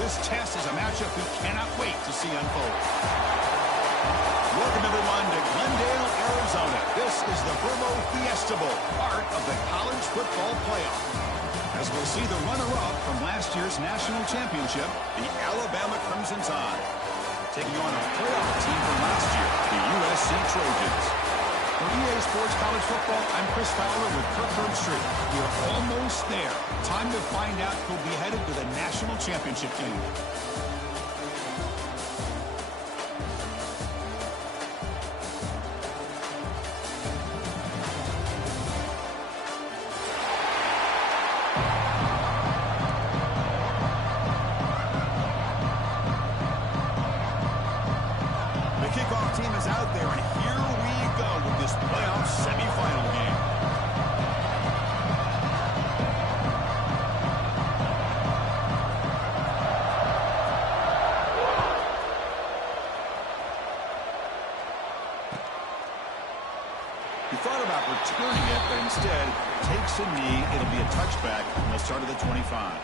This test is a matchup we cannot wait to see unfold. Welcome, everyone, to Glendale, Arizona. This is the Verbo Fiesta Bowl, part of the college football playoff. As we'll see the runner-up from last year's national championship, the Alabama Crimson Tide, taking on a playoff team from last year, the USC Trojans. For EA Sports College Football, I'm Chris Fowler with Kirk Herbstreit. We're almost there. Time to find out who'll be headed to the national championship game. Team is out there, and here we go with this playoff semifinal game. He thought about returning it, but instead takes a knee. It'll be a touchback, and they'll start at the 25.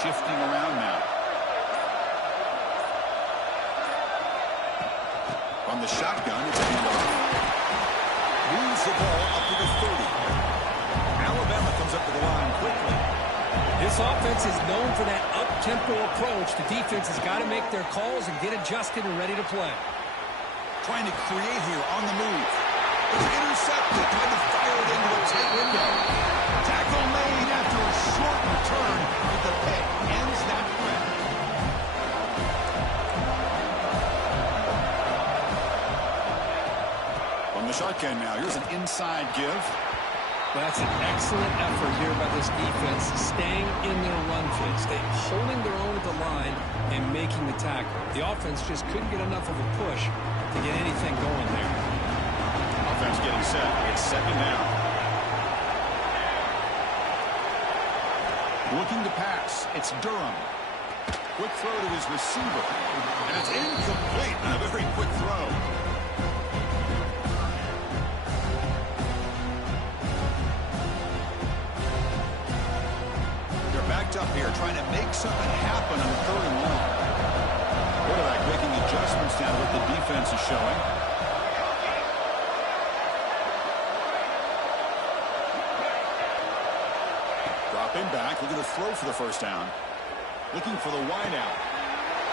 Shifting around now. From the shotgun, it's a handoff. Moves the ball up to the 30. Alabama comes up to the line quickly. This offense is known for that up-tempo approach. The defense has got to make their calls and get adjusted and ready to play. Trying to create here on the move. It's intercepted. Trying to fire it into a tight window. Tackle made after a short return, but the pick ends that threat. From the shotgun now, here's an inside give. That's an excellent effort here by this defense, staying in their run fits. They're holding their own at the line and making the tackle. The offense just couldn't get enough of a push to get anything going there. Offense getting set. It's second down. Looking to pass. It's Durham. Quick throw to his receiver. And it's incomplete on a very quick throw. They're backed up here trying to make something happen on the 3rd and long. Quarterback making adjustments down to what the defense is showing. Back, looking to throw for the first down. Looking for the wide out.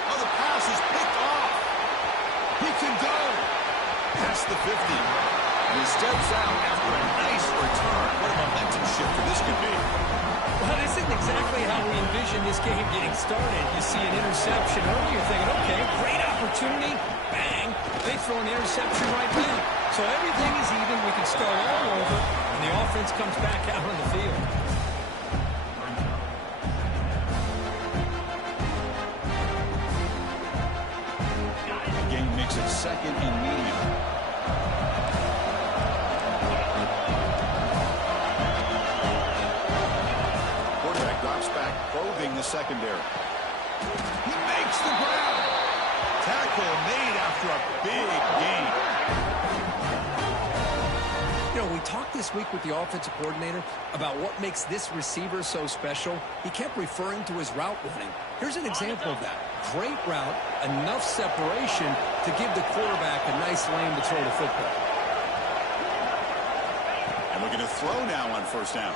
Oh, the pass is picked off. He can go. Past the 50. And he steps out after a nice return. What a momentum shifter this could be. Well, this isn't exactly how we envisioned this game getting started. You see an interception early, you're thinking, okay, great opportunity. Bang. They throw an interception right now. So everything is even. We can start all over, and the offense comes back out on the field. Second and medium. Quarterback drops back, probing the secondary. He makes the grab. Tackle made after a big gain. You know, we talked this week with the offensive coordinator about what makes this receiver so special. He kept referring to his route running. Here's an example of that. Great route, enough separation to give the quarterback a nice lane to throw the football. And we're going to throw now on first down.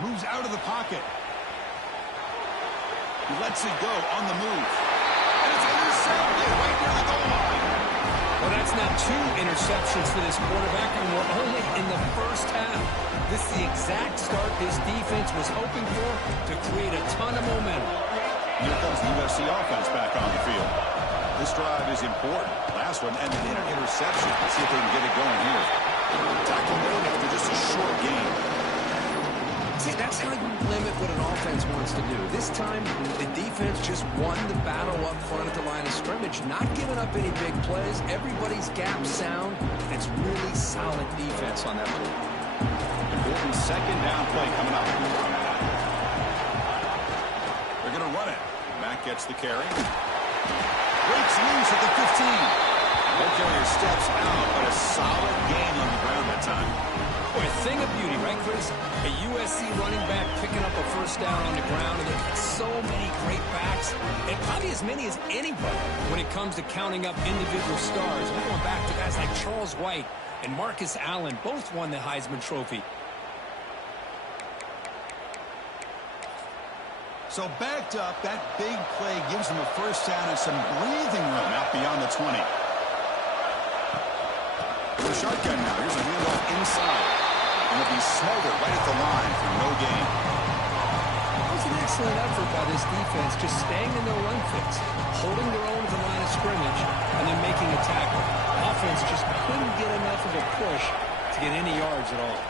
Moves out of the pocket. He lets it go on the move. And it's intercepted right near the goal line. Well, that's not 2 interceptions for this quarterback, and we're only in the first half. This is the exact start this defense was hoping for to create a ton of momentum. Here comes the USC offense back on the field. This drive is important. Last one ended in an interception. Let's see if they can get it going here. Tackle made after just a short game. See, that's how you limit what an offense wants to do. This time, the defense just won the battle up front at the line of scrimmage, not giving up any big plays. Everybody's gap sound. It's really solid defense on that play. Important second down play coming up. They're going to run it. Mack gets the carry. Breaks loose at the 15. Ball carrier steps out, but a solid gain on the ground that time. Boy, a thing of beauty, right, Chris? A USC running back picking up a first down on the ground, and they've got so many great backs, and probably as many as anybody when it comes to counting up individual stars. We're going back to guys like Charles White and Marcus Allen, both won the Heisman Trophy. So backed up, that big play gives them a first down and some breathing room out beyond the 20. The shotgun now. Here's a handoff inside. And it'll be smothered right at the line for no gain. That was an excellent effort by this defense, just staying in their run fits, holding their own at the line of scrimmage, and then making a tackle. Offense just couldn't get enough of a push to get any yards at all.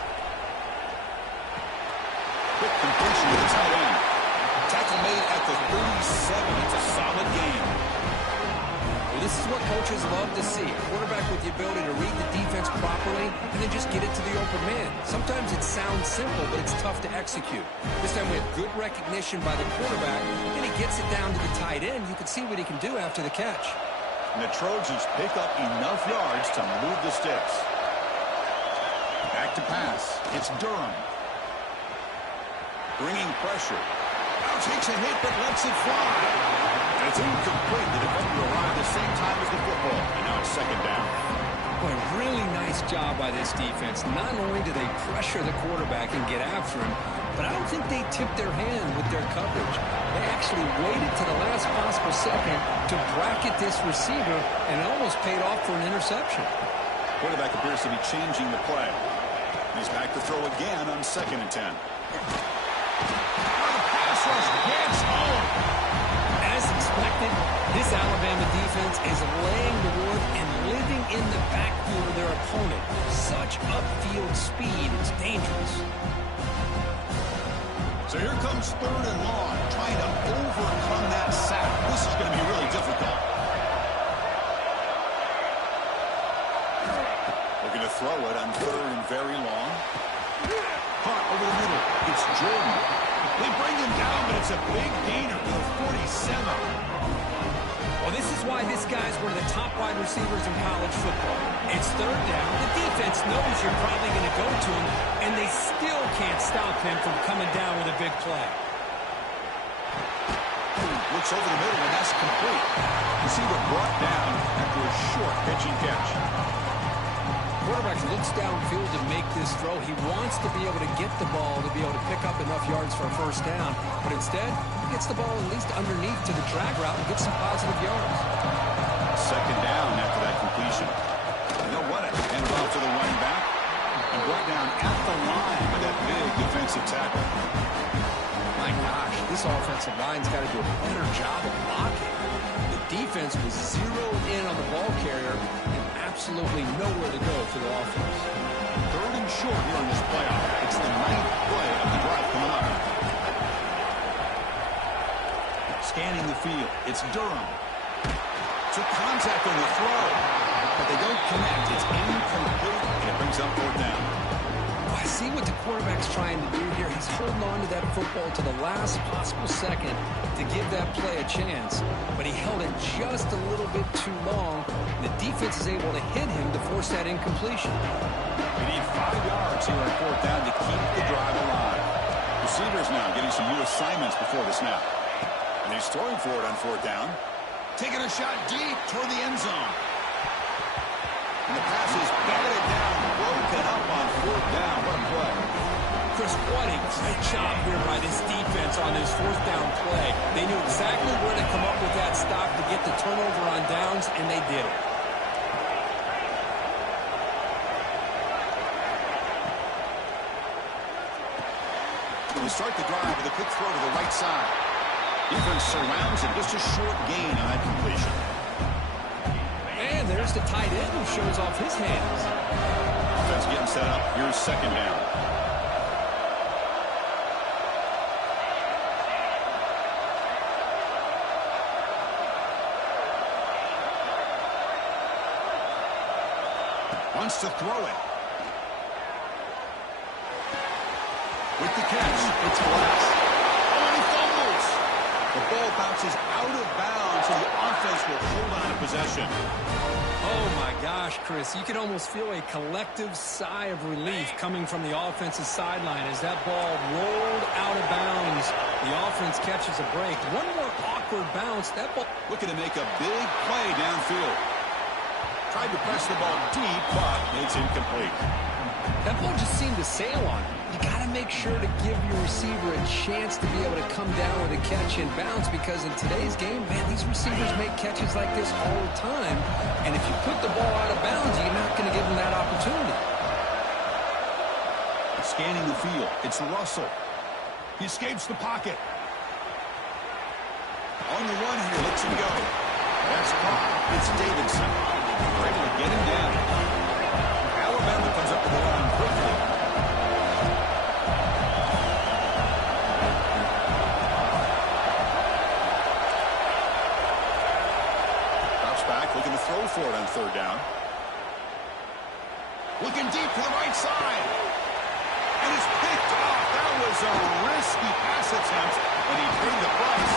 Quick completion to the tight end. Tackle made at the 37. It's a solid game. Well, this is what coaches love to see. A quarterback with the ability to read the defense properly and then just get it to the open man. Sometimes it sounds simple, but it's tough to execute. This time we have good recognition by the quarterback, and he gets it down to the tight end. You can see what he can do after the catch. And the Trojans pick up enough yards to move the sticks. Back to pass. It's Durham. Bringing pressure. Now takes a hit, but lets it fly. And it's incomplete. The defender arrived at the same time as the football. And now it's second down. Boy, really nice job by this defense. Not only do they pressure the quarterback and get after him, but I don't think they tipped their hand with their coverage. They actually waited to the last possible second to bracket this receiver, and it almost paid off for an interception. Quarterback appears to be changing the play. He's back to throw again on 2nd and 10. Pass rush gets home. As expected, this Alabama defense is laying the wood and living in the backfield of their opponent. Such upfield speed, it's dangerous. So here comes 3rd and long, trying to overcome that sack. This is going to be really difficult. Looking to throw it on 3rd and very long. Caught over the middle. It's Jordan. They bring him down, but it's a big gainer to the 47. Well, this is why this guy's one of the top wide receivers in college football. It's 3rd down. The defense knows you're probably going to go to him, and they still can't stop him from coming down with a big play. Looks over the middle, and that's complete. Receiver brought down after a short pitching catch. Quarterback looks downfield to make this throw. He wants to be able to get the ball to be able to pick up enough yards for a first down, but instead, he gets the ball at least underneath to the drag route and gets some positive yards. 2nd down after that completion. And they'll run it. Hand it off to the running back. And brought down at the line with that big defensive tackle. My gosh, this offensive line's got to do a better job of blocking. The defense was zeroed in on the ball carrier and absolutely nowhere to go for the offense. 3rd and short here in this playoff. It's the 9th play of the drive coming up. Scanning the field. It's Durham. Took contact on the throw, but they don't connect. It's incomplete, and it brings up 4th down. I see what the quarterback's trying to do here. He's holding on to that football to the last possible second to give that play a chance, but he held it just a little bit too long. The defense is able to hit him to force that incompletion. We need 5 yards here on 4th down to keep the drive alive. Receivers now getting some new assignments before the snap. And he's throwing for it on 4th down. Taking a shot deep toward the end zone. And the pass is batted down, broken up on 4th down. What a play. Chris, what a great job here by this defense on this 4th down play. They knew exactly where to come up with that stop to get the turnover on downs, and they did it. They start the drive with a quick throw to the right side. Defense surrounds it. Just a short gain on that completion. And there's the tight end who shows off his hands. Defense getting set up. Here's 2nd down. Wants to throw it. With the catch, it's Glass. Oh, and he fumbles. The The ball bounces out of bounds, so the offense will hold on to possession. Oh, my gosh, Chris. You can almost feel a collective sigh of relief coming from the offensive sideline as that ball rolled out of bounds. The offense catches a break. One more awkward bounce. That ball looking to make a big play downfield. Tried to press the ball deep, but it's incomplete. That ball just seemed to sail on it. You got to make sure to give your receiver a chance to be able to come down with a catch and bounce, because in today's game, man, these receivers make catches like this all the time. And if you put the ball out of bounds, you're not going to give them that opportunity. Scanning the field, it's Russell. He escapes the pocket. On the run here, lets him go. That's caught. It's Davidson. They're able to get him down. Alabama comes up to the line quickly. Drops back, looking to throw for it on third down. Looking deep to the right side. And it's picked off. That was a risky pass attempt, and he paid the price.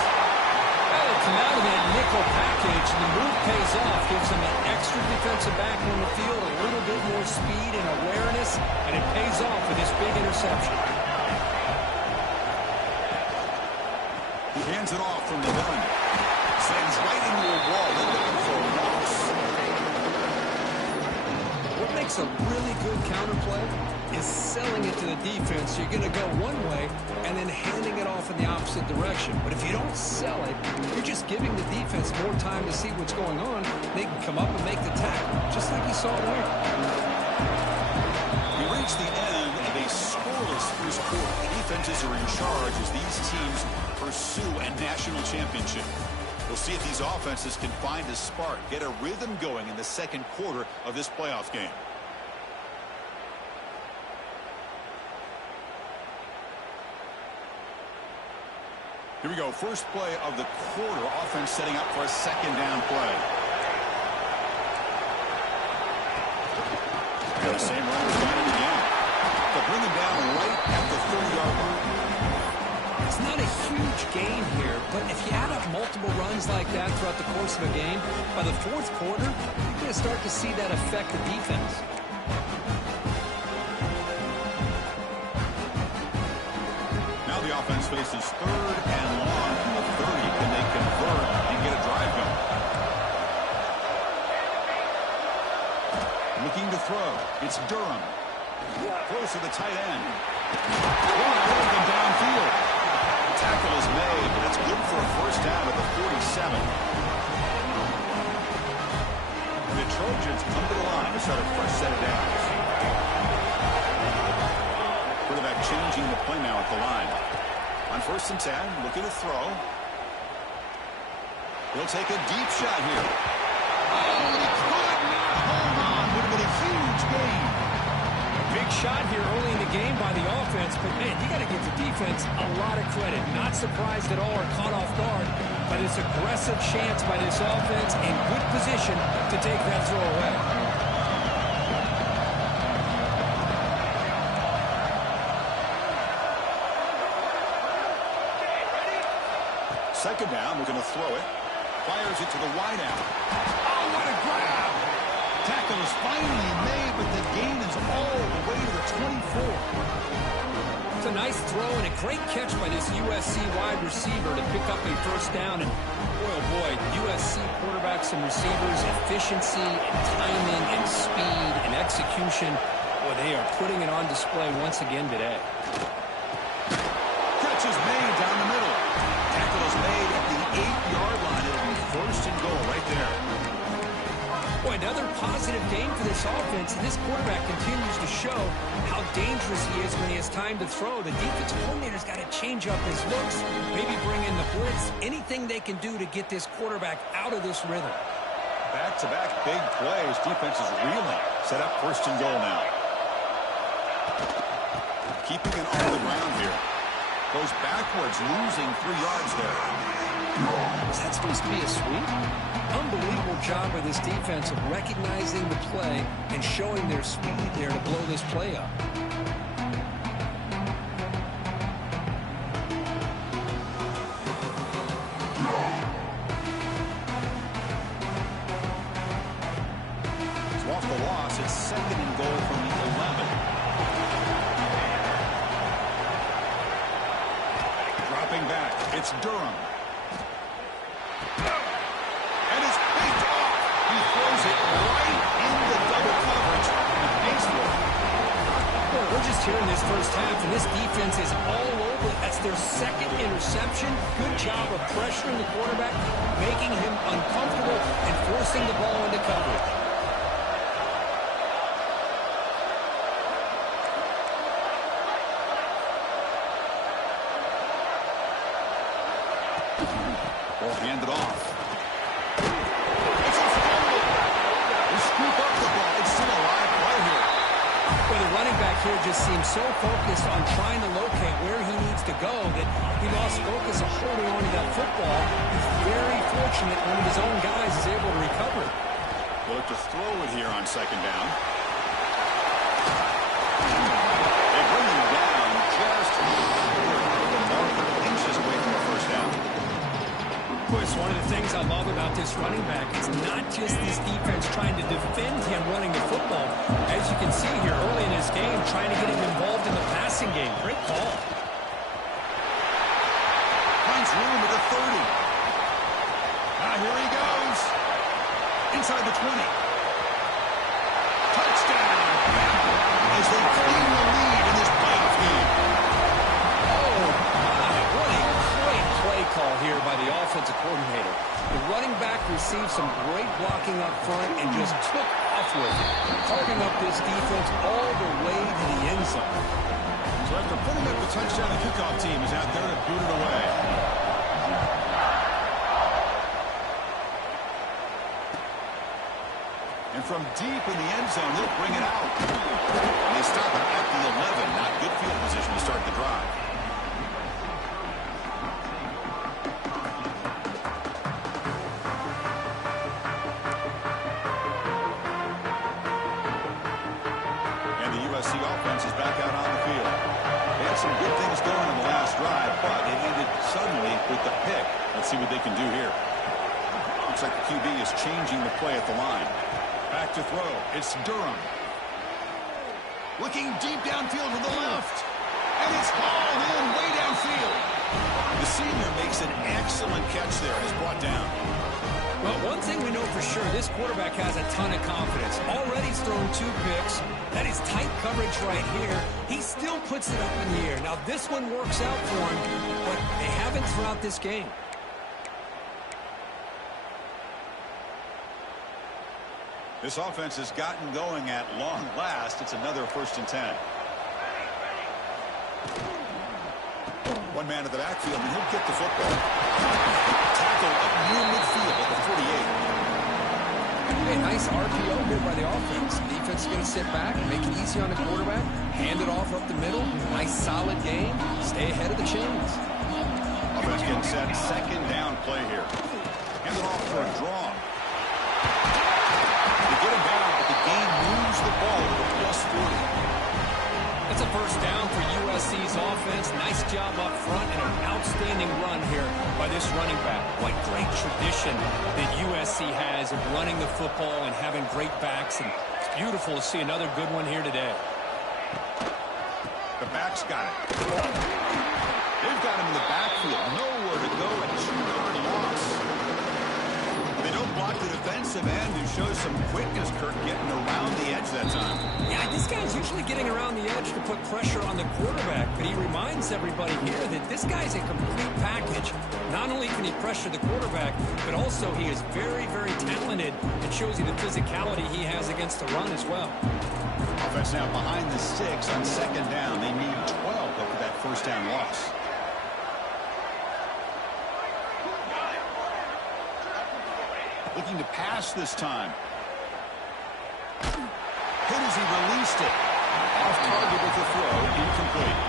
Well, they come out of that nickel package, and the move pays off. Gives him an extra defensive back on the field, a little bit more speed and awareness, and it pays off with this big interception. He hands it off from the gun. Sends right into a wall. They're looking for a loss. What makes a really good counterplay is selling it to the defense. You're going to go one way and then handing it off in the opposite direction. But if you don't sell it, you're just giving the defense more time to see what's going on. They can come up and make the tackle, just like you saw there. We reach the end of a scoreless first quarter. The defenses are in charge as these teams pursue a national championship. We'll see if these offenses can find a spark, get a rhythm going in the second quarter of this playoff game. Here we go. First play of the quarter. Offense setting up for a second down play. And the same runner's got it again. They'll bring him down right at the 30-yard line. It's not a huge gain here, but if you add up multiple runs like that throughout the course of a game, by the fourth quarter, you're going to start to see that affect the defense. Now the offense faces third and long from the 30. Can they convert and get a drive going? Looking to throw. It's Durham. Close to the tight end. One downfield. The tackle is made, but it's good for a first down at the 47. The Trojans come to the line to start a fresh set of downs. Quarterback changing the play now at the line. On 1st and 10, looking to throw. He'll take a deep shot here. Oh, he could not hold on. Would have been a huge gain. Big shot here early in the game by the offense, but man, you got to give the defense a lot of credit. Not surprised at all or caught off guard by this aggressive chance by this offense in good position to take that throw away. Second down, we're going to throw it. Fires it to the wideout. Oh, what a grab! Tackle is finally made, but the gain is all the way to the 24. It's a nice throw and a great catch by this USC wide receiver to pick up a first down. And boy, oh boy, USC quarterbacks and receivers, efficiency and timing and speed and execution. Boy, they are putting it on display once again today. Catch is made down the middle. Tackle is made at the 8-yard line. It'll be first and goal right there. Boy, another positive game for this offense, and this quarterback continues to show how dangerous he is when he has time to throw. The defensive coordinator's got to change up his looks, maybe bring in the blitz, anything they can do to get this quarterback out of this rhythm. Back-to-back big plays. Defense is reeling. Set up first and goal now. Keeping it on the ground here. Goes backwards, losing 3 yards there. Is that supposed to be a sweep? Unbelievable job by this defense of recognizing the play and showing their speed there to blow this play up. second and goal from the 11. Dropping back, it's Durham. And it's picked off. He throws it right into double coverage. And pays for it. Well, we're just here in this first half, and this defense is all over it. That's their second interception. Good job of pressuring the quarterback, making him uncomfortable, and forcing the ball into coverage. Ball handed off. It's a fumble. They scoop up the ball. It's still a live play here. Well, the running back here just seems so focused on trying to locate where he needs to go that he lost focus of holding on to that football. He's very fortunate one of his own guys is able to recover it. They'll look to throw it here on second down. They bring him down just inches away from the first down. Boy, it's one of the things I love about this running back. It's not just this defense trying to defend him running the football. As you can see here early in this game, trying to get him involved in the passing game. Great call. Finds room at the 30. Now here he goes. Inside the 20. Touchdown. As they claim the lead in this playoff game. Oh, my. What a great play call here by the offensive coordinator. The running back received some great blocking up front and just took off with it, carving up this defense all the way to the end zone. So after putting up the touchdown, the kickoff team is out there to boot it away. And from deep in the end zone, they'll bring it out. And they stop it at the 11. Not good field position to start the drive. And the USC offense is back out on the field. They had some good things going in the last drive, but it ended suddenly with the pick. Let's see what they can do here. Looks like the QB is changing the play at the line. Back to throw. It's Durham. Looking deep downfield to the left. And it's hauled in way downfield. The senior makes an excellent catch there and is brought down. Well, one thing we know for sure, this quarterback has a ton of confidence. Already he's thrown 2 picks. That is tight coverage right here. He still puts it up in the air. Now, this one works out for him, but they haven't throughout this game. This offense has gotten going at long last. It's another 1st and 10. One man at the backfield, and he'll get the football. Tackle up near midfield at the 48. Hey, nice RPO here by the offense. Defense is going to sit back and make it easy on the quarterback. Hand it off up the middle. Nice solid game. Stay ahead of the chains. Offense getting set. Second down play here. Hand it off for a draw. They get him down, but the game moves the ball to the +40. That's a first down for USC's offense. Nice job up front and an outstanding run here by this running back. What great tradition that USC has of running the football and having great backs. And it's beautiful to see another good one here today. The back's got it. They've got him in the backfield. Nowhere to go. A 2-yard loss. They don't block the defensive end, who shows some quickness, Kirk, getting around the edge that time. Yeah, this guy's usually getting around the edge to put pressure on the quarterback, but he reminds everybody here that this guy's a complete package. Not only can he pressure the quarterback, but also he is very, very talented and shows you the physicality he has against the run as well. Offense now behind the 6 on second down. They need 12 after that first down loss. Looking to pass this time. Hit as he released it. Off target with the throw. Incomplete.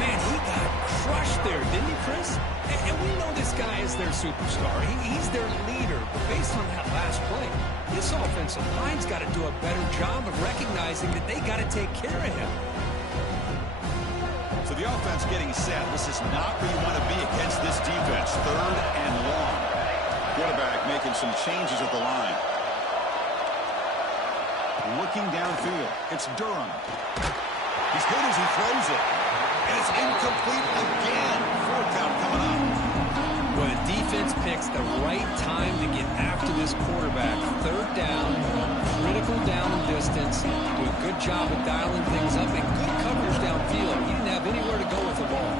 Man, he got crushed there, didn't he, Chris? And we know this guy is their superstar. He's their leader. But based on that last play, this offensive line's got to do a better job of recognizing that they got to take care of him. So the offense getting set. This is not where you want to be against this defense. 3rd and long. Quarterback making some changes at the line. looking downfield. It's Durham. He's good as he throws it. And it's incomplete again. Fourth down coming up. Well, the defense picks the right time to get after this quarterback. Third down, critical down and distance. Do a good job of dialing things up and good coverage downfield. He didn't have anywhere to go with the ball.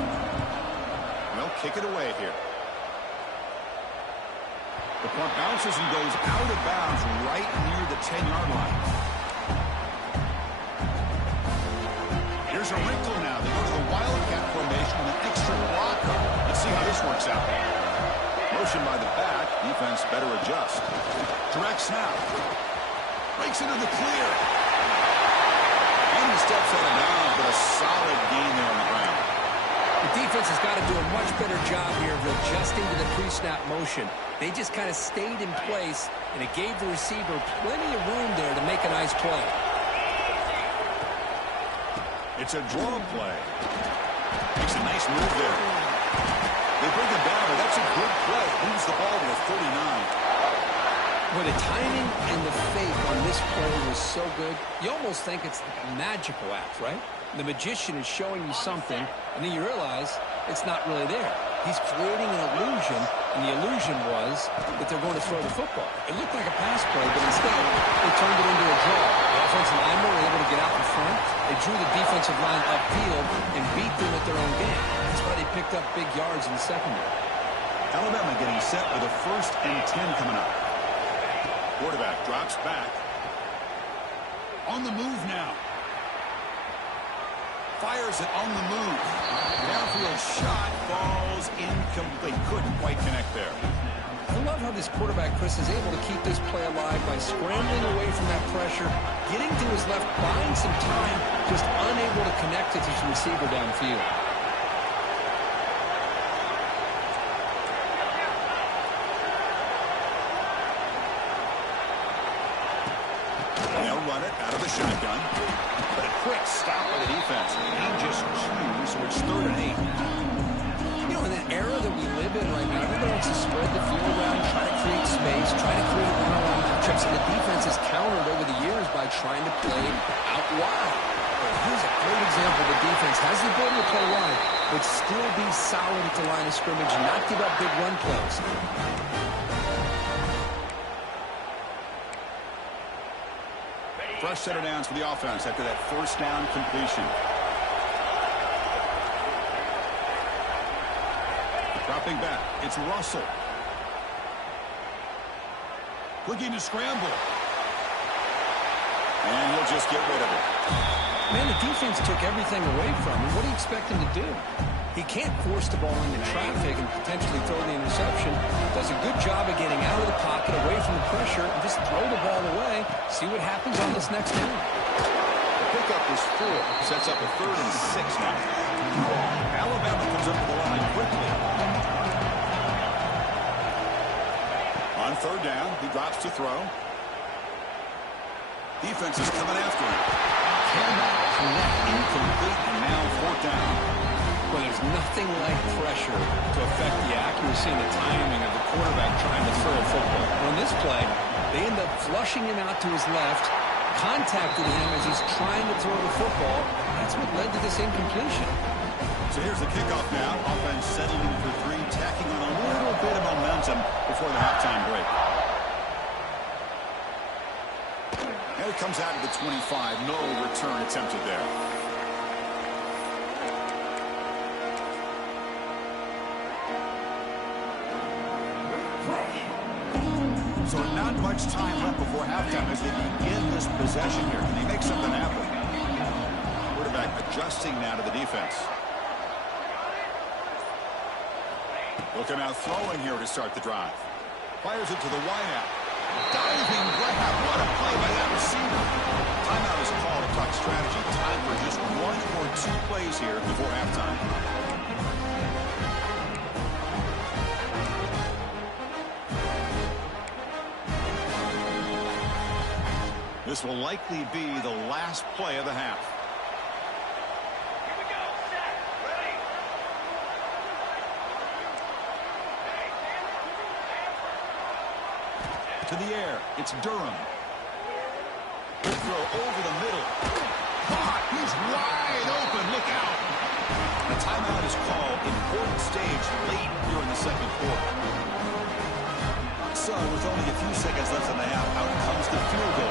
Well, kick it away here. The punt bounces and goes out of bounds right near the 10-yard line. Here's a wrinkle now. They go to the Wildcat formation with an extra blocker. Let's see how this works out. Motion by the back. Defense better adjust. Direct snap. Breaks into the clear. And he steps out of bounds, but a solid gain there on the ground. The defense has got to do a much better job here of adjusting to the pre-snap motion. They just kind of stayed in place, and it gave the receiver plenty of room there to make a nice play. It's a draw play. Makes a nice move there. They bring him down, but that's a good play. Moves the ball to the 49. Well, the timing and the faith on this play was so good, you almost think it's a magical act, right? The magician is showing you something, and then you realize it's not really there. He's creating an illusion, and the illusion was that they're going to throw the football. It looked like a pass play, but instead they turned it into a draw. The offensive linemen were able to get out in front. They drew the defensive line upfield and beat them at their own game. That's why they picked up big yards in the secondary. Alabama getting set with a 1st and 10 coming up. Quarterback drops back. On the move now. Fires it on the move. Downfield shot falls incomplete. Couldn't quite connect there. I love how this quarterback, Chris, is able to keep this play alive by scrambling away from that pressure, getting to his left, buying some time, just unable to connect to his receiver downfield. They'll run it out of the shotgun. But a quick stop by the defense. He just chews, so it's 3rd and 8. You know, in the era that we live in right now, everybody wants to spread the field around, try to create space, try to create one-on-one matchups, and the defense has countered over the years by trying to play out wide. But here's a great example. The defense has the ability to play wide, but still be solid at the line of scrimmage, not give up big run plays. Fresh set of downs for the offense after that 1st down completion. Dropping back, it's Russell. Looking to scramble. And he'll just get rid of it. Man, the defense took everything away from him. What do you expect him to do? He can't force the ball into traffic and potentially throw the interception. Does a good job of getting out of the pocket, away from the pressure, and just throw the ball away. See what happens on this next down. The pickup is 4. Sets up a 3rd and 6 now. Alabama comes up to the line quickly. On 3rd down, he drops to throw. Defense is coming after him. Cannot connect, incomplete, and now 4th down. Well, there's nothing like pressure to affect the accuracy and the timing of the quarterback trying to throw a football. On this play, they end up flushing him out to his left, contacted him as he's trying to throw the football. That's what led to this incompletion. So here's the kickoff now. Offense settling for 3, tacking on a little bit of momentum before the halftime break. And it comes out to the 25. No return attempted there. So not much time left before halftime as they begin this possession here. Can they make something happen? Quarterback adjusting now to the defense. Looking out throwing here to start the drive. Fires it to the wideout. Diving grab. What a play by that receiver. Timeout is called to talk strategy. Time for just 1 or 2 plays here before halftime. This will likely be the last play of the half. Here we go. Set. Ready. To the air, it's Durham. Good throw over the middle. Caught. He's wide open. Look out. A timeout is called. Important stage late here in the second quarter. So with only a few seconds left in the half, out comes the field goal.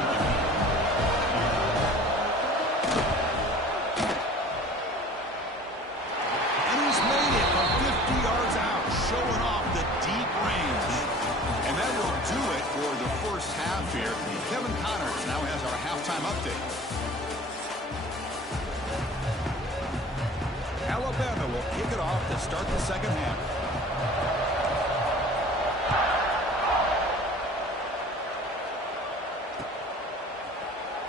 And he's made it from 50 yards out, showing off the deep range. And that will do it for the first half here. Kevin Connors now has our halftime update. Alabama will kick it off to start the second half.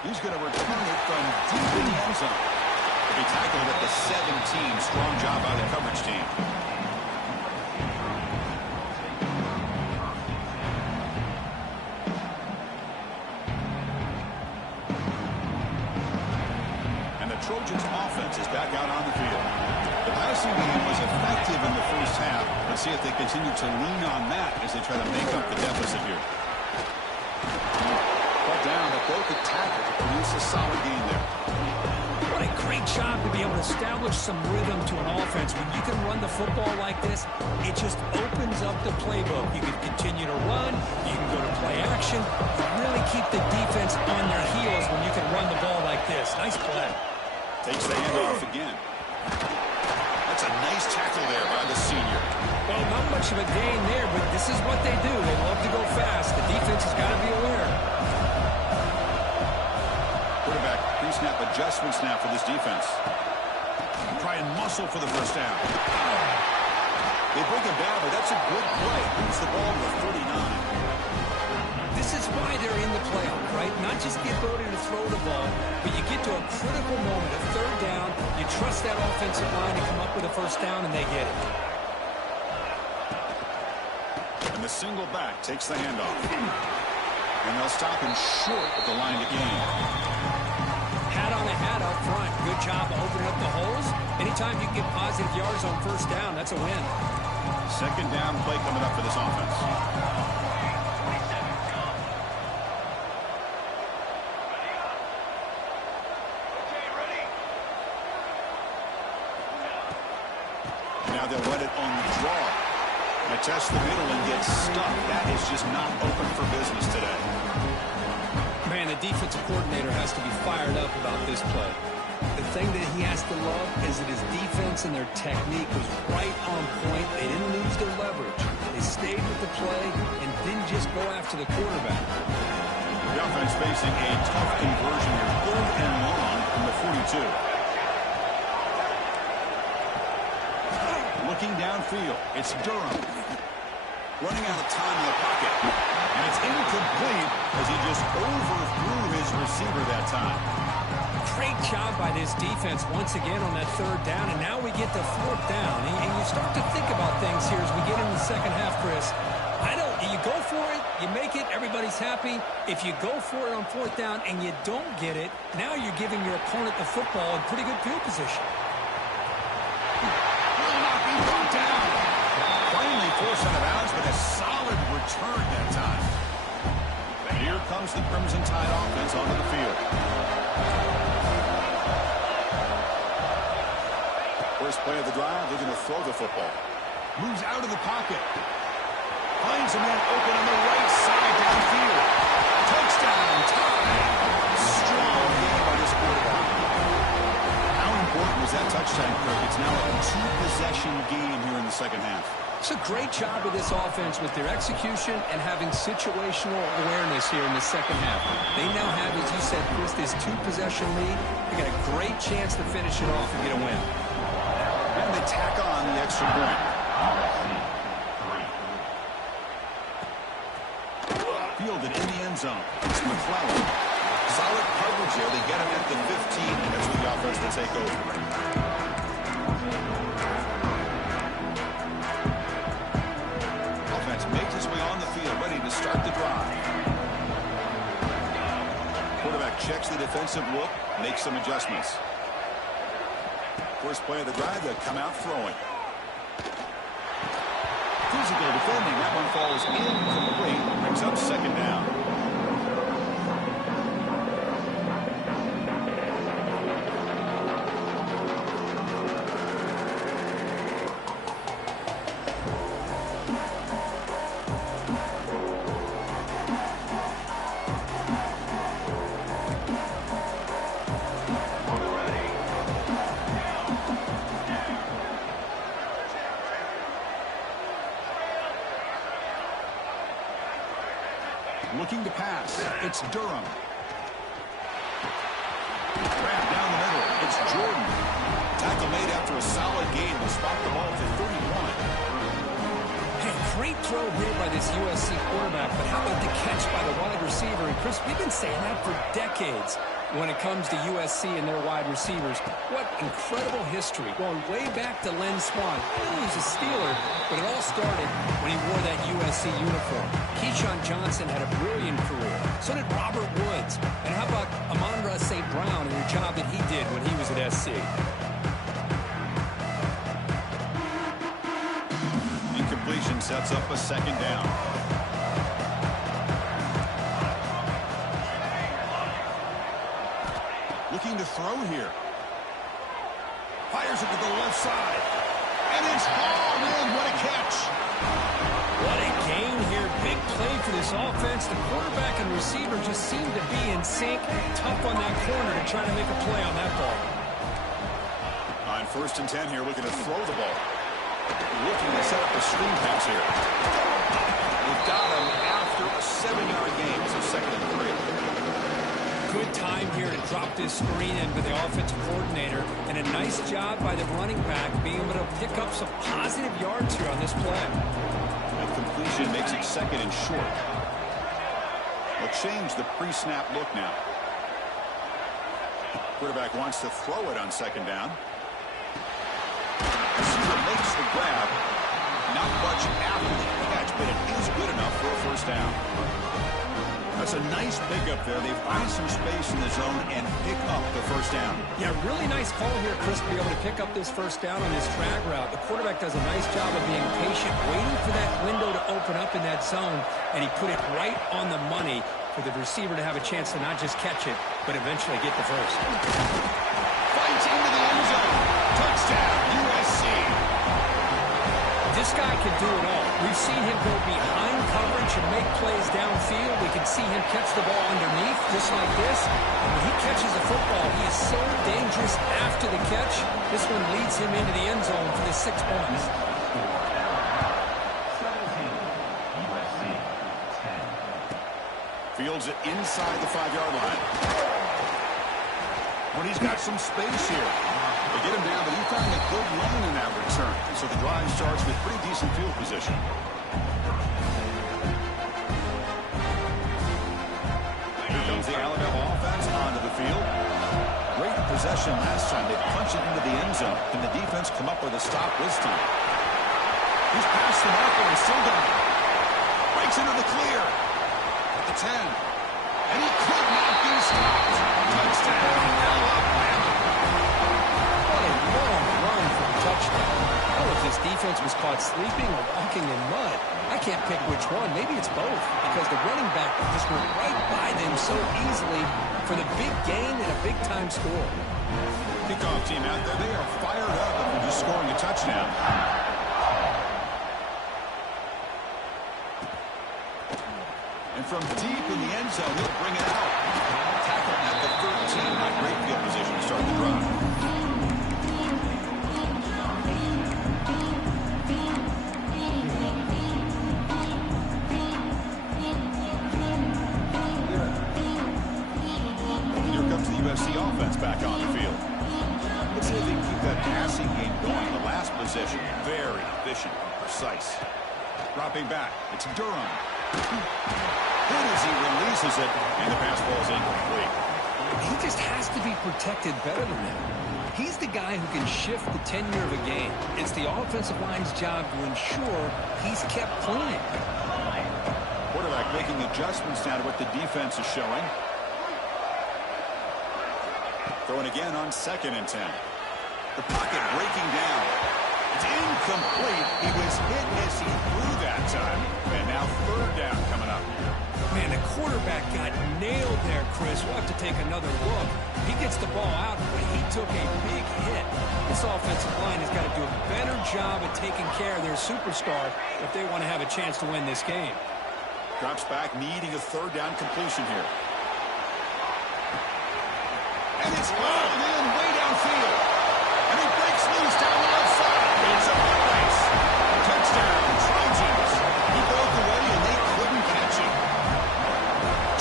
He's going to return it from deep in the end zone. He'll be tackled at the 17. Strong job by the coverage team. And the Trojans' offense is back out on the field. The passing game was effective in the first half. Let's see if they continue to lean on that as they try to make up the deficit here. Down, but both the tackle to produce a solid gain there. What a great job to be able to establish some rhythm to an offense. When you can run the football like this, it just opens up the playbook. You can continue to run. You can go to play action. Really keep the defense on their heels when you can run the ball like this. Nice play. Takes the handoff again. That's a nice tackle there by the senior. Well, not much of a gain there, but this is what they do. They love to go fast. The defense has got to be aware. Quarterback pre-snap adjustment snap for this defense. Try and muscle for the first down. They bring him down, but that's a good play. Moves the ball to the 39. This is why they're in the playoff, right? Not just the ability to throw the ball, but you get to a critical moment, a third down, you trust that offensive line to come up with a first down, and they get it. And the single back takes the handoff. And they'll stop him short of the line to gain. Hat on a hat up front. Good job opening up the holes. Anytime you can get positive yards on first down, that's a win. Second down play coming up for this offense. Now they'll let it on the draw. They test the middle and get stuck. That is just not open for business today. Man, the defensive coordinator has to be fired up about this play. The thing that he has to love is that his defense and their technique was right on point. They didn't lose their leverage. They stayed with the play and didn't just go after the quarterback. The offense facing a tough conversion here. 3rd and long from the 42. Looking downfield, it's Durham. Running out of time in the pocket. And it's incomplete as he just overthrew his receiver that time. Great job by this defense once again on that 3rd down, and now we get to 4th down. And you start to think about things here as we get into the second half, Chris. You go for it, you make it, everybody's happy. If you go for it on 4th down and you don't get it, now you're giving your opponent the football in pretty good field position. Will not be brought down. Finally forced out of bounds, but a solid return that time. And here comes the Crimson Tide offense onto the field. First play of the drive, they're going to throw the football. Moves out of the pocket. Finds a man open on the right side downfield. Touchdown, Tide. Strong game by this quarterback. How important was that touchdown, Kirk? It's now a 2-possession game here in the second half. It's a great job of this offense with their execution and having situational awareness here in the second half. They now have, as you said, Chris, this 2-possession lead. They got a great chance to finish it off and get a win. And they tack on the extra point. Fielded in the end zone. It's McClellan. Solid coverage here. They get him at the 15, and that's when the offense will take over. Offense makes its way on the field, ready to start the drive. Quarterback checks the defensive look, makes some adjustments. First play of the drive, they'll come out throwing. Physical defending. That one falls incomplete. Brings up second down. Looking to pass. It's Durham. Grab down the middle. It's Jordan. Tackle made after a solid gain will spot the ball to 31. Hey, great throw here by this USC quarterback, but how about the catch by the wide receiver? And Chris, we've been saying that for decades when it comes to USC and their wide receivers. What incredible history, going way back to Len Swan. He was a Steeler, but it all started when he wore that USC uniform. Keyshawn Johnson had a brilliant career. So did Robert Woods. And how about Amon-Ra St. Brown and the job that he did when he was at SC? Incompletion sets up a second down. Looking to throw here. Fires it to the left side. And it's hauled in. What a catch. What a gain here. Big play for this offense. The quarterback and receiver just seem to be in sync. Tough on that corner to try to make a play on that ball. On 1st and 10 here, looking to throw the ball. Looking to set up a screen pass here. They've got him after a 7-yard gain. So 2nd and 3. Good time here to drop this screen in for the offensive coordinator. And a nice job by the running back being able to pick up some positive yards here on this play. That completion makes it 2nd and short. They'll change the pre-snap look now. Quarterback wants to throw it on 2nd down. Receiver makes the grab. Not much after the catch, but it is good enough for a 1st down. That's a nice pickup there. They find some space in the zone and pick up the 1st down. Yeah, really nice call here, Chris, to be able to pick up this 1st down on this drag route. The quarterback does a nice job of being patient, waiting for that window to open up in that zone, and he put it right on the money for the receiver to have a chance to not just catch it, but eventually get the 1st. Fights into the end zone. Touchdown, USC. This guy can do it all. We've seen him go behind coverage and make plays downfield. We can see him catch the ball underneath, just like this. And when he catches the football, he is so dangerous after the catch. This one leads him into the end zone for the 6 points. Fields it inside the 5-yard line. When he's got some space here. They get him down, but he found a good lane in that return. So the drive starts with pretty decent field position. Here comes the Alabama offense onto the field. Great possession last time. They punch it into the end zone. Can the defense come up with a stop this time? He's past the marker and still got it. Breaks into the clear. At the 10. And he could not be stopped. Touchdown, Alabama. Touchdown. I don't know if this defense was caught sleeping or walking in mud. I can't pick which one. Maybe it's both, because the running back just went right by them so easily for the big gain and a big-time score. Kickoff team out there, they are fired up after just scoring a touchdown. And from deep in the end zone, he'll bring it out. Tackle at the 13. Not great field position to start the drive. USC offense back on the field. Let's see if they can keep that passing game going. The last possession, very efficient and precise. Dropping back, it's Durham. Good as he releases it, and the pass ball is incomplete. He just has to be protected better than that. He's the guy who can shift the tenure of a game. It's the offensive line's job to ensure he's kept clean. Quarterback making adjustments now to what the defense is showing. Throwing again on 2nd and 10. The pocket breaking down. It's incomplete. He was hit as he threw that time. And now 3rd down coming up. Man, the quarterback got nailed there, Chris. We'll have to take another look. He gets the ball out, but he took a big hit. This offensive line has got to do a better job at taking care of their superstar if they want to have a chance to win this game. Drops back, needing a 3rd down completion here. And it's hauled in way downfield. And he breaks loose down the left side. It's a big race. Touchdown, Trojans. He broke away and they couldn't catch him.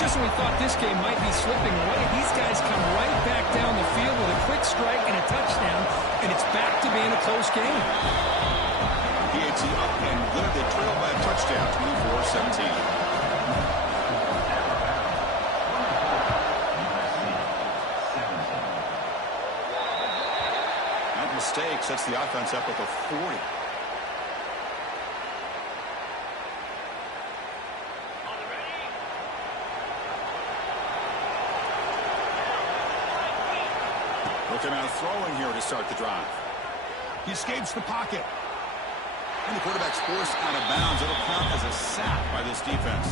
Just when we thought this game might be slipping away, these guys come right back down the field with a quick strike and a touchdown, and it's back to being a close game. PAT up and good. They trail by a touchdown, 24-17. That mistake sets the offense up with a 40. Looking at throwing here to start the drive. He escapes the pocket. And the quarterback's forced out of bounds. It'll count as a sack by this defense.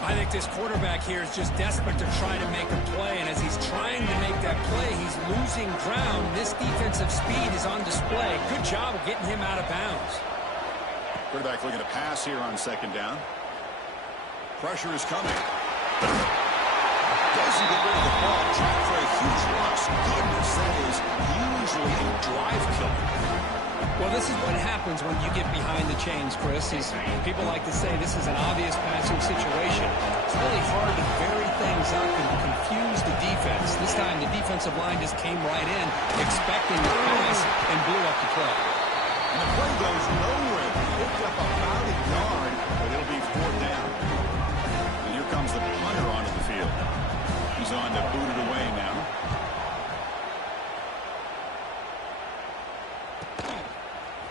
I think this quarterback here is just desperate to try to make a play, and as he's trying to make that play, he's losing ground. This defensive speed is on display. Good job of getting him out of bounds. Quarterback looking to pass here on second down. Pressure is coming. Doesn't get rid of the ball. Trying for a huge loss. Goodness, that is usually a drive killer. Well, this is what happens when you get behind the chains, Chris. People like to say this is an obvious passing situation. It's really hard to vary things up and confuse the defense. This time, the defensive line just came right in, expecting the pass, and blew up the play. And the play goes nowhere. Picked up about a yard, but it'll be fourth down. And here comes the punter onto the field. He's on to boot it away now.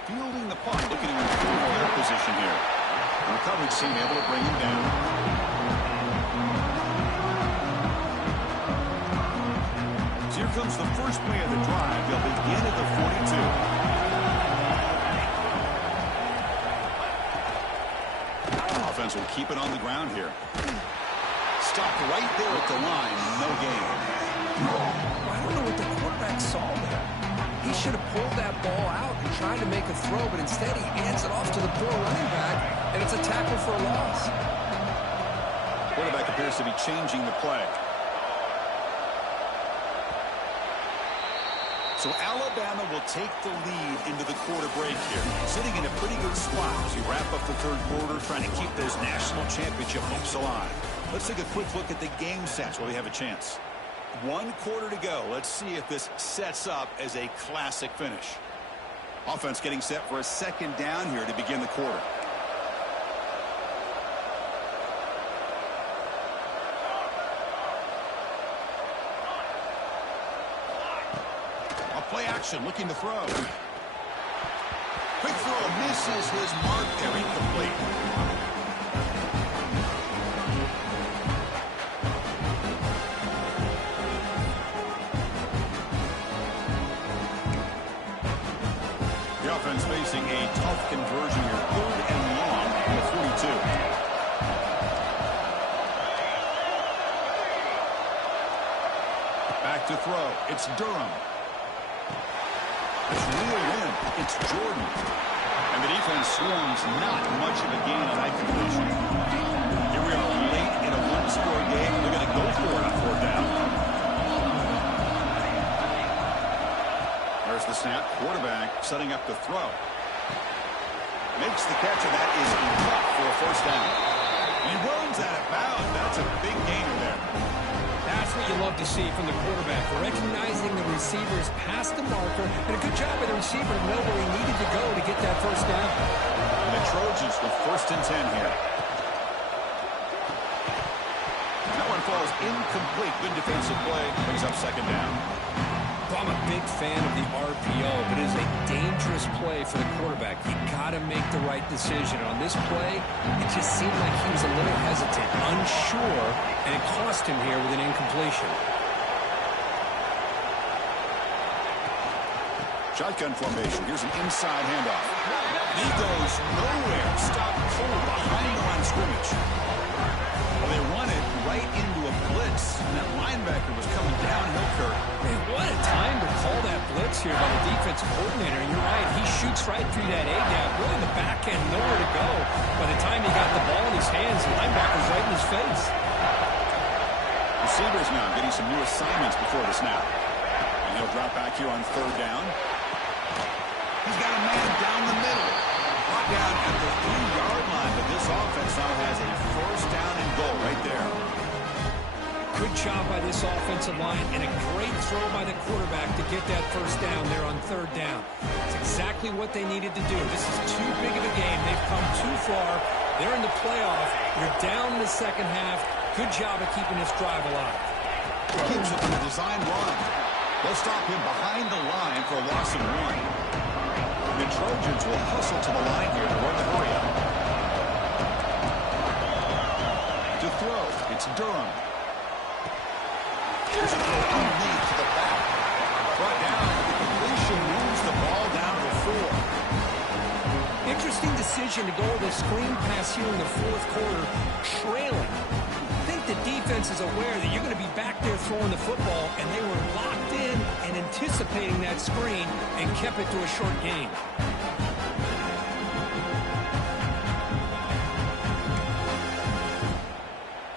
Fielding the punt, looking to improve their position here. And the coverage team able to bring him down. So here comes the first play of the drive. They'll begin at the 42. Offense will keep it on the ground here. Stopped right there at the line. No gain. I don't know what the quarterback saw there. He should have pulled that ball out and tried to make a throw, but instead he hands it off to the poor running back, and it's a tackle for a loss. Quarterback appears to be changing the play. So Alabama will take the lead into the quarter break here. Sitting in a pretty good spot as you wrap up the third quarter, trying to keep those national championship hopes alive. Let's take a quick look at the game stats while we have a chance. 1 quarter to go. Let's see if this sets up as a classic finish. Offense getting set for a second down here to begin the quarter. Play action, looking to throw. Quick throw, misses his mark there, incomplete. The offense facing a tough conversion here, 3rd and long on the 42. Back to throw, it's Durham. It's reeled in. It's Jordan. And the defense swarms not much of a gain on that completion. Here we are late in a one-score game. They're going to go for it on 4th down. There's the snap. Quarterback setting up the throw. Makes the catch, and that is enough for a 1st down. He runs out of bounds. That's a big gainer there. That's what you love to see from the quarterback, recognizing the receivers past the marker, and a good job by the receiver to know where he needed to go to get that 1st down. And the Trojans with 1st and 10 here. That one falls incomplete. Good defensive play. Brings up 2nd down. I'm a big fan of the RPO, but it is a dangerous play for the quarterback. You got to make the right decision. On this play, it just seemed like he was a little hesitant, unsure, and it cost him here with an incompletion. Shotgun formation. Here's an inside handoff. He goes nowhere. Stopped cold behind the line of scrimmage. Well, they run it right into a blitz, and that linebacker was coming downhill, Kurt. Hey, what a time to call that blitz here by the defensive coordinator. And you're right, he shoots right through that A-gap, really the back end, nowhere to go. By the time he got the ball in his hands, the linebacker's right in his face. Receivers now getting some new assignments before the snap. And he'll drop back here on 3rd down. He's got a man down the middle. Brought down at the 3-yard line, but this offense now has a 1st down and goal right there. Good job by this offensive line and a great throw by the quarterback to get that first down there on third down. It's exactly what they needed to do. This is too big of a game. They've come too far. They're in the playoff. You're down in the second half. Good job of keeping this drive alive. Keeps it on the design run. They'll stop him behind the line for a loss of 1. The Trojans will hustle to the line here to run the hurry up. To throw, it's Durham. Here's a throw underneath to the back. Brought down, the completion moves the ball down to 4. Interesting decision to go with a screen pass here in the fourth quarter, trailing. I think the defense is aware that you're going to be back there throwing the football, and they were locked in and anticipating that screen and kept it to a short gain.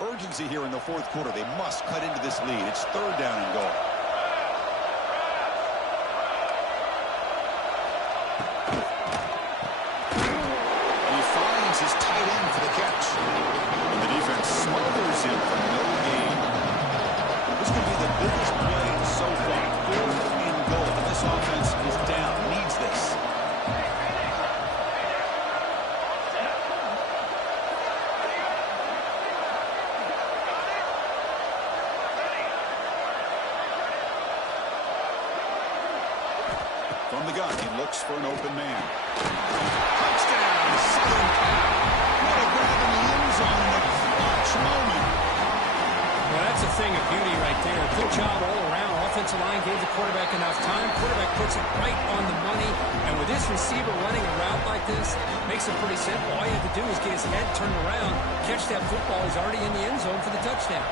Urgency here in the fourth quarter. They must cut into this lead. It's third down and goal. And he finds his tight end for the catch. And the defense smothers him for no gain. This could be the biggest play so far. Fourth and goal. And this offense is down. Needs this. From the gun, he looks for an open man. Touchdown, Southern Cal. What a grab in the end zone in a clutch moment. Well, that's a thing of beauty right there. Good job all around. Offensive line gave the quarterback enough time. Quarterback puts it right on the money. And with this receiver running a route like this, makes it pretty simple. All you have to do is get his head turned around, catch that football. He's already in the end zone for the touchdown.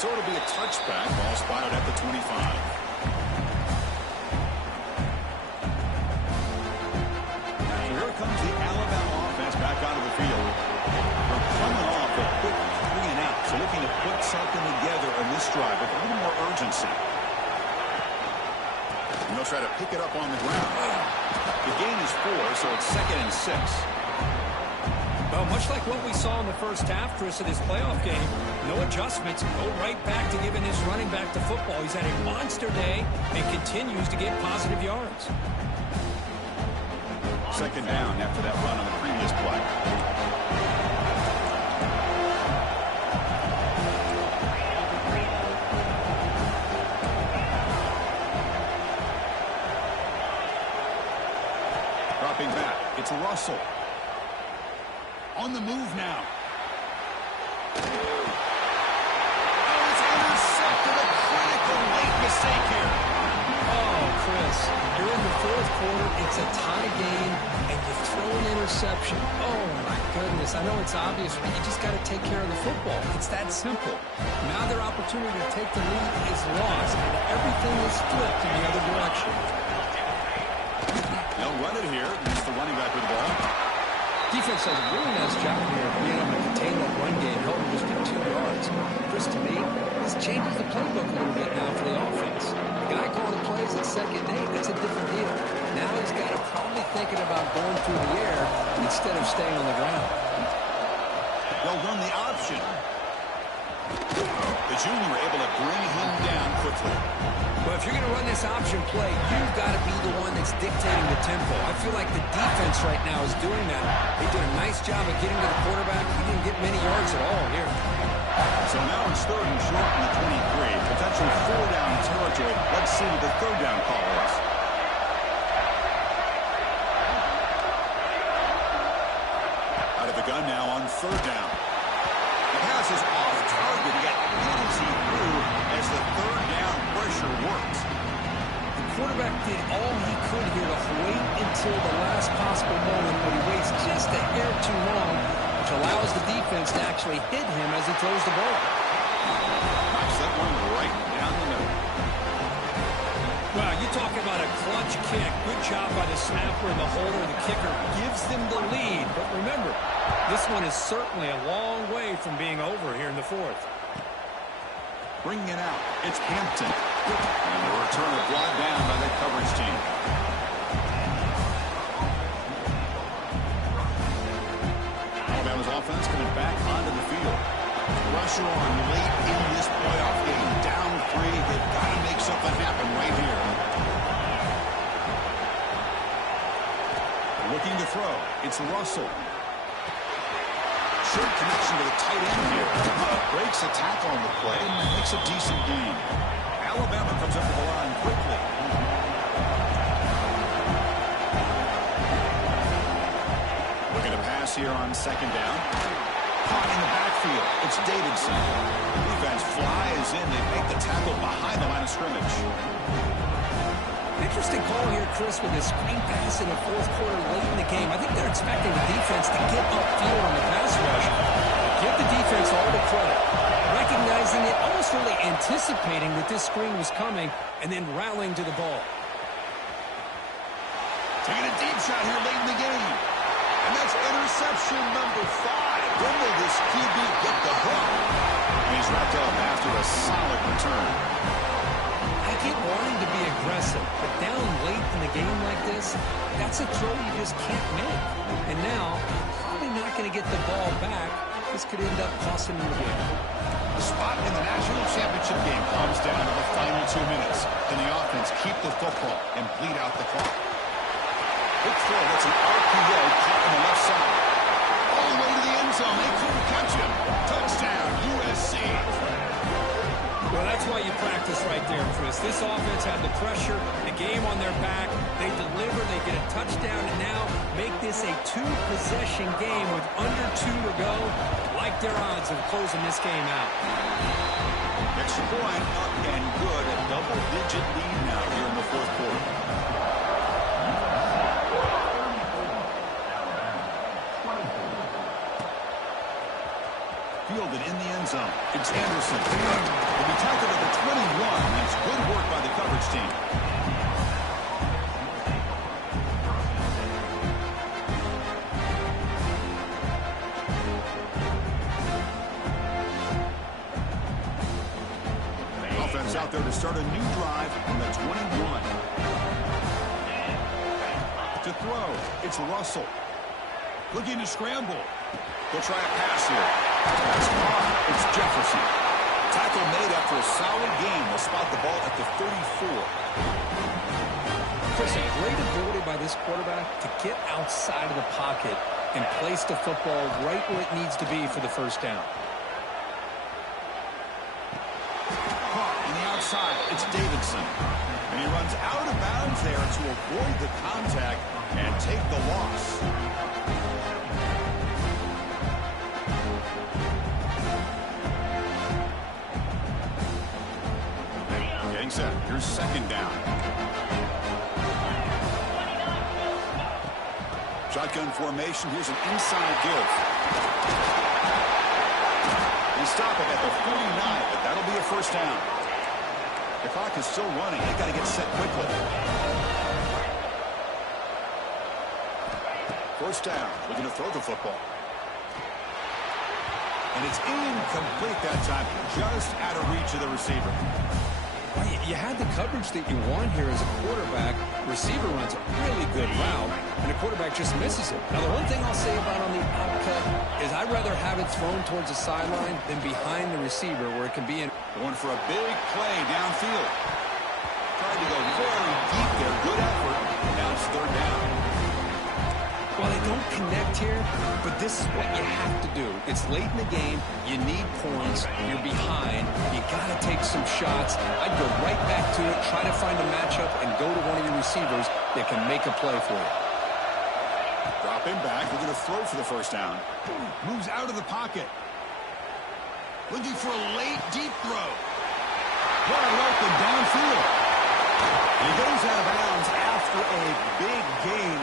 So it'll be a touchback. Ball spotted at the 25. So here comes the Alabama offense back onto the field. They're coming off a quick 3 and out. So looking to put something together in this drive with a little more urgency. And they'll try to pick it up on the ground. The gain is 4, so it's 2nd and 6. Well, much like what we saw in the first half, Chris, of this playoff game, no adjustments. Go right back to giving this running back the football. He's had a monster day and continues to get positive yards. 2nd down after that run on the previous play. Dropping back, it's Russell. On the move now. Oh, it's intercepted. A critical late mistake here. Oh, Chris, you're in the fourth quarter. It's a tie game, and you throw an interception. Oh, my goodness. I know it's obvious, but you just got to take care of the football. It's that simple. Now their opportunity to take the lead is lost, and everything is flipped in the other direction. They'll run it here. It's the running back with the ball. Defense does a really nice job here of being able to contain that run game, helping just get 2 yards. Chris, to me, this changes the playbook a little bit now for the offense. The guy calling plays at 2nd and 8, that's a different deal. Now he's got to probably thinking about going through the air instead of staying on the ground. They'll run the option. The junior able to bring him down quickly. Well, if you're going to run this option play, you've got to be the one that's dictating the tempo. I feel like the defense right now is doing that. They did a nice job of getting to the quarterback. He didn't get many yards at all here. So now it's 3rd and short from the 23. Potentially 4-down territory. Let's see what the 3rd down call is. Out of the gun now on 3rd down. The pass is off target. He got penalty through as the 3rd down pressure works. The quarterback did all he could here to wait until the last possible moment, but he waits just a hair too long, which allows the defense to actually hit him as he throws the ball. Knocks that one right down the middle. Well, you talk about a clutch kick. Good job by the snapper and the holder. The kicker gives them the lead. But remember, this one is certainly a long way from being over here in the fourth. Bringing it out, it's Hampton. And the return is brought down by the coverage team. Looking to throw. It's Russell. Short connection to the tight end here. Breaks a tackle on the play and makes a decent gain. Alabama comes up to the line quickly. Looking to pass here on second down. Caught in the backfield. It's Davidson. Defense flies in. They make the tackle behind the line of scrimmage. Interesting call here, Chris, with this screen pass in the fourth quarter late in the game. I think they're expecting the defense to get upfield on the pass rush. Give the defense all the credit. Recognizing it, almost really anticipating that this screen was coming, and then rallying to the ball. Taking a deep shot here late in the game. And that's interception number 5. When will this QB get the hook? And he's wrapped up after a solid return. I get wanting to be aggressive, but down late in the game like this, that's a throw you just can't make. And now, probably not going to get the ball back. This could end up costing him the game. The spot in the national championship game comes down to the final 2 minutes. Can the offense keep the football and bleed out the clock? Big throw. That's an RPO caught on the left side. All the way to the end zone. They couldn't catch him. Touchdown, USC. Well, that's why you practice right there, Chris. This offense had the pressure, the game on their back. They deliver, they get a touchdown, and now make this a 2-possession game with under 2 to go. Like their odds of closing this game out. Extra point up and good. A double-digit lead now here in the fourth quarter. Fielded in the end zone. It's Anderson. Will be tackled at the 21. That's good work by the coverage team. Offense out there to start a new drive on the 21. To throw, it's Russell. Looking to scramble. They'll try a pass here. It's caught. It's Jefferson. Tackle made after a solid game. They'll spot the ball at the 34. Chris, a great ability by this quarterback to get outside of the pocket and place the football right where it needs to be for the first down. Caught on the outside. It's Davidson. And he runs out of bounds there to avoid the contact and take the loss. Getting set. Here's second down. Shotgun formation. Here's an inside give. They stop it at the 49, but that'll be a first down. The clock is still running. They got to get set quickly. First down. Looking to throw the football. And it's incomplete that time. Just out of reach of the receiver. Well, you had the coverage that you want here as a quarterback. Receiver runs a really good route, and the quarterback just misses it. Now, the one thing I'll say about on the outcut is I'd rather have it thrown towards the sideline than behind the receiver where it can be in. Going for a big play downfield. Trying to go very deep there. Good effort. Now it's third down. Well, they don't connect here, but this is what you have to do. It's late in the game. You need points. You're behind. You got to take some shots. I'd go right back to it, try to find a matchup, and go to one of your receivers that can make a play for you. Dropping back. We're going to throw for the first down. Moves out of the pocket. Looking for a late, deep throw. Wide open downfield. And he goes out of bounds after a big gain.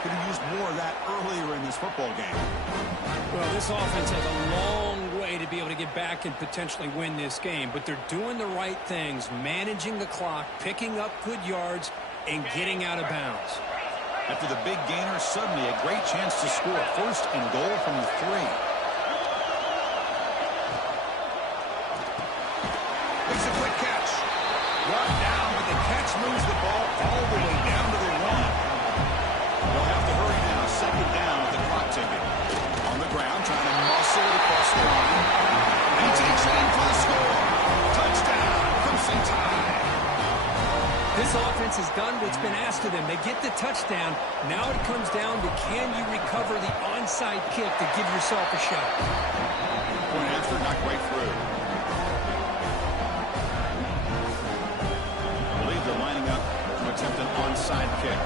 Could have used more of that earlier in this football game. Well, this offense has a long way to be able to get back and potentially win this game, but they're doing the right things, managing the clock, picking up good yards, and getting out of bounds. After the big gainer, suddenly a great chance to score. First and goal from the 3. Makes a quick catch. Brought down, but the catch moves the ball all the way down to the 1. They'll have to hurry now. Second down with the clock ticking. On the ground, trying to muscle it across the line. And he takes it in for the score. Touchdown, Crimson Tide. This offense has done what's been asked to them. They get the touchdown. Now it comes down to, can you recover the onside kick to give yourself a shot? Point after, not quite through. I believe they're lining up to attempt an onside kick.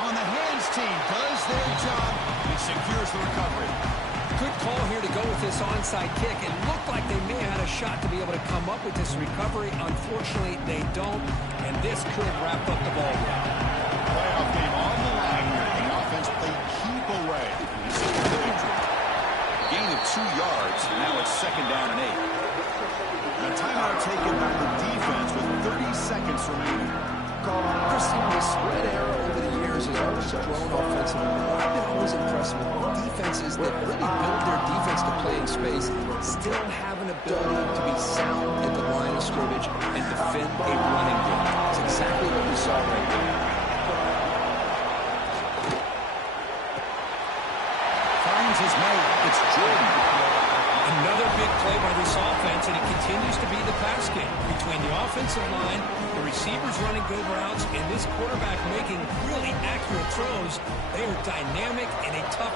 On the hands team does their job. He secures the recovery. Good call here to go with this onside kick. It looked like they may have had a shot to be able to come up with this recovery. Unfortunately, they don't, and this could wrap up the ball game. Playoff game on the line here. The offense played keep away. He secured the victory. Gain of 2 yards. Now it's 2nd down and 8. A timeout taken by the defense with 30 seconds remaining. Chris, the spread era over the years has always grown offensively. I've been always impressed with defenses that really build their defense to play in space, still have an ability to be sound at the line of scrimmage and defend a running game. It's exactly what we saw right now. Finds his mate. It's Jordan. Another big play by this offense, and it continues to be the pass game between the offensive line, the receivers running good routes, and this quarterback making really accurate throws. They are dynamic and a tough